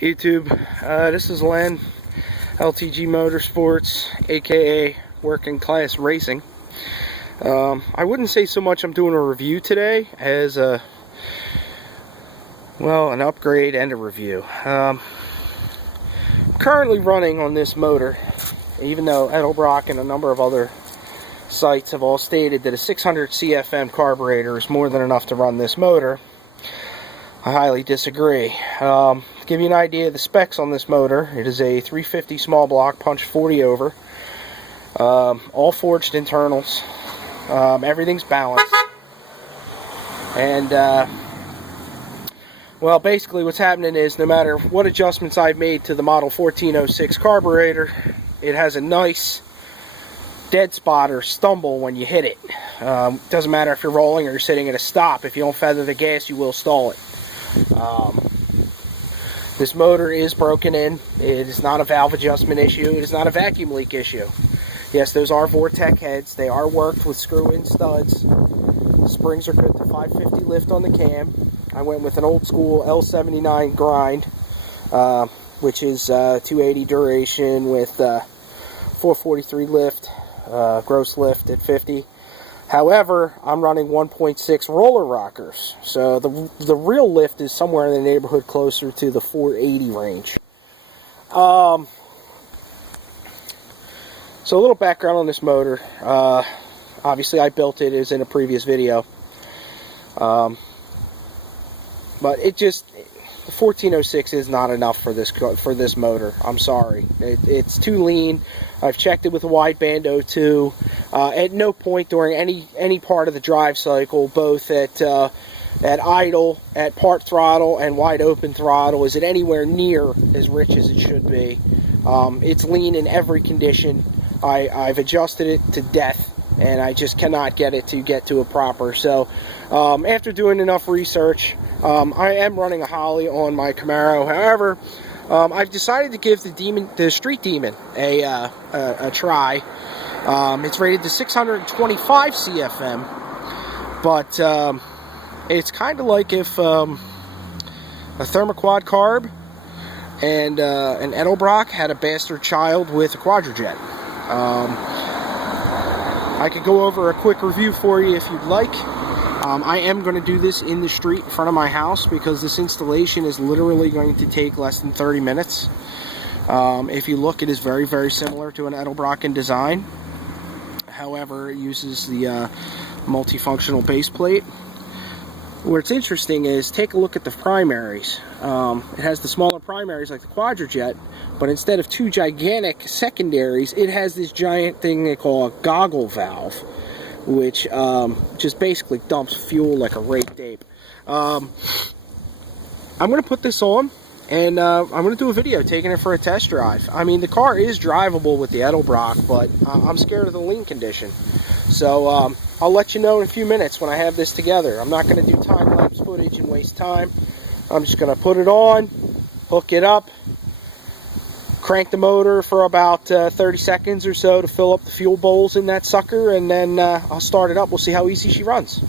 YouTube, this is Len, LTG Motorsports, aka Working Class Racing. I wouldn't say so much I'm doing a review today as an upgrade and a review. I'm currently running on this motor, even though edelbrock and a number of other sites have all stated that a 600 CFM carburetor is more than enough to run this motor. I highly disagree. To give you an idea of the specs on this motor, it is a 350 small block, punch 40 over, all forged internals, everything's balanced, and well, basically what's happening is no matter what adjustments I've made to the model 1406 carburetor, it has a nice dead spot or stumble when you hit it. Doesn't matter if you're rolling or you're sitting at a stop. If you don't feather the gas, you will stall it. This motor is broken in. It is not a valve adjustment issue. It is not a vacuum leak issue. Yes, those are Vortec heads. They are worked with screw-in studs. Springs are good to 550 lift on the cam. I went with an old school L79 grind, which is 280 duration with 443 lift, gross lift at 50. However, I'm running 1.6 roller rockers, so the real lift is somewhere in the neighborhood closer to the 480 range. So a little background on this motor. Obviously I built it, as in a previous video. But the 1406 is not enough for this motor. I'm sorry. It's too lean. I've checked it with a wideband O2. At no point during any part of the drive cycle, both at idle, at part throttle, and wide open throttle, is it anywhere near as rich as it should be. It's lean in every condition. I've adjusted it to death, and I just cannot get it to get to a proper. So after doing enough research, I am running a holley on my Camaro. However, I've decided to give the Street Demon a try. It's rated to 625 CFM, but it's kind of like if a thermoquad carb and an edelbrock had a bastard child with a quadrijet. I could go over a quick review for you if you'd like. I am going to do this in the street in front of my house because this installation is literally going to take less than 30 minutes. If you look, it is very, very similar to an edelbrock in design. However, it uses the multifunctional base plate. What's interesting is, take a look at the primaries. It has the smaller primaries like the quadrijet, but instead of two gigantic secondaries, it has this giant thing they call a goggle valve, which just basically dumps fuel like a raked ape. I'm going to put this on, and I'm going to do a video taking it for a test drive. I mean, the car is drivable with the edelbrock, but I'm scared of the lean condition. So I'll let you know in a few minutes when I have this together. I'm not going to do time-lapse footage and waste time. I'm just going to put it on, hook it up, crank the motor for about 30 seconds or so to fill up the fuel bowls in that sucker, and then I'll start it up. We'll see how easy she runs.